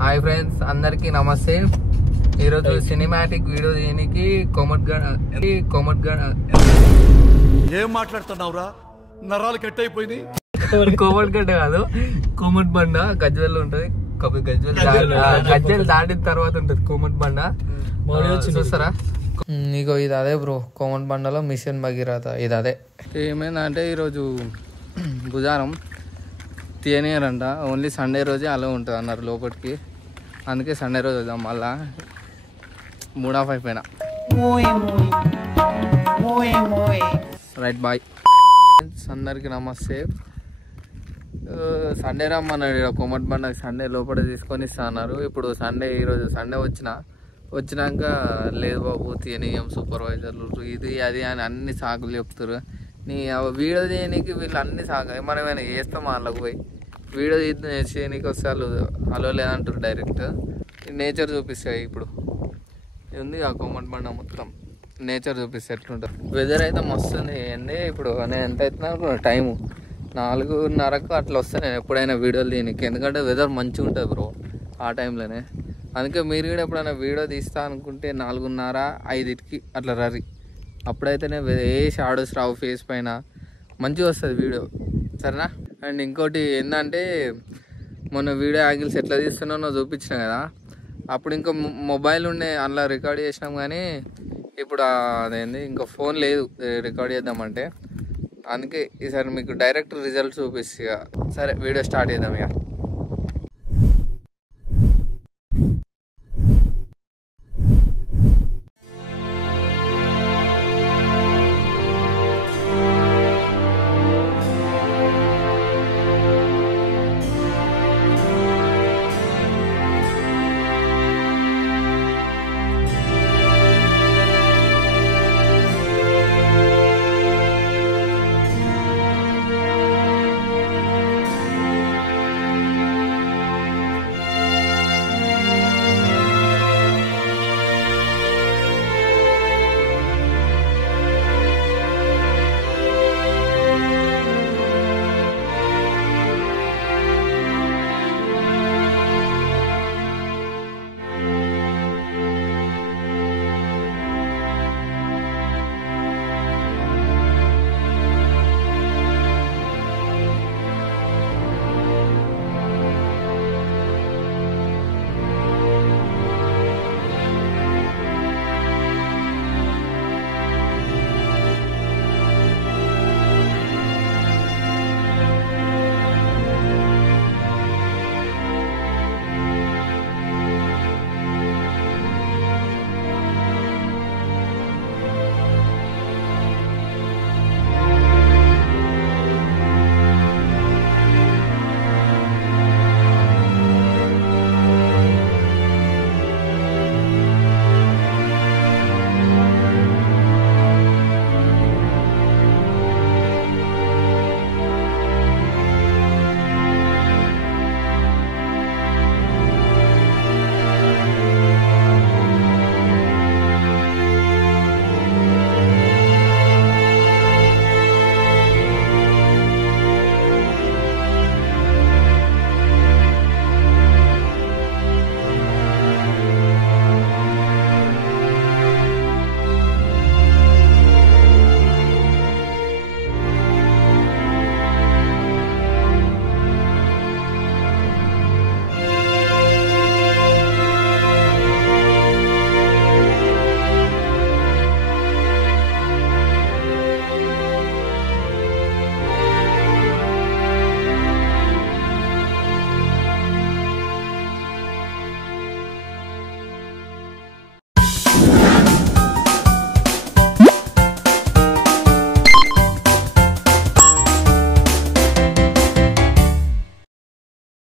Hi friends, అందరికీ నమస్తే. ఈరోజు సినిమాటిక్ వీడియో దీనికి ఏం మాట్లాడుతున్నావురా? నరాలు కట్ అయిపోయింది. కోమటిగడ్డ కాదు, కోమటి బండ గజ్వెల్ ఉంటది. గజ్వెల్ దాటిన తర్వాత ఉంటది కోమటి బండ. చూస్తారా? ఇగో ఇది అదే బ్రో, కోమటి బండలో మిషన్ భగీరథ. ఇది అదే. ఏమైందంటే ఈరోజు బుధవారం తీయనియరంట, ఓన్లీ సండే రోజే అలా ఉంటుంది అన్నారు లోపలికి. అందుకే సండే రోజు వద్దాం. మళ్ళా మూడ్ ఆఫ్ అయిపోయినా. Right, bye. అందరికి నమస్తే. సండే రమ్మన్నాడు కోమటి బండ, సండే లోపల తీసుకొని ఇస్తా అన్నారు. ఇప్పుడు సండే, ఈరోజు సండే వచ్చినాక లేదు బాబు తీయనీయం, సూపర్వైజర్లు ఇది అది అని అన్ని సాకులు చెప్తారు. నీ వీడియో చేయనీకి వీళ్ళు అన్ని సాకు. మనం ఏమైనా చేస్తాం వాళ్ళకి పోయి వీడియో చేయనీకి వస్తే వాళ్ళు హలో లేదంటారు. డైరెక్ట్ నేచర్ చూపిస్తాయి. ఇప్పుడు ఉంది ఆ కోమటి బండ మొత్తం నేచర్ చూపిస్తే ఎట్లుంటుంది. వెదర్ అయితే మస్తుంది. ఏంది ఇప్పుడు నేను ఎంత అవుతున్నా టైము 4:30కు అట్లా వస్తే నేను ఎప్పుడైనా వీడియోలు తీయనీకి, ఎందుకంటే వెదర్ మంచిగా ఉంటుంది బ్రో ఆ టైంలోనే. అందుకే మీరు కూడా ఎప్పుడైనా వీడియో తీస్తా అనుకుంటే 4:30, 5కి అట్లా రరి. అప్పుడైతేనే ఏ షాడోస్ రావు ఫేస్ పైన, మంచిగా వస్తుంది వీడియో. సరేనా? అండ్ ఇంకోటి ఏంటంటే, మొన్న వీడియో యాంగిల్స్ ఎట్లా తీస్తున్నానో చూపించిన కదా, అప్పుడు ఇంకా మొబైల్ ఉండే అందులో రికార్డ్ చేసినాం. కానీ ఇప్పుడు అదేంది ఇంకా ఫోన్ లేదు రికార్డ్ చేద్దామంటే. అందుకే ఈసారి మీకు డైరెక్ట్ రిజల్ట్ చూపిస్తా. సరే, వీడియో స్టార్ట్ చేద్దాం ఇక.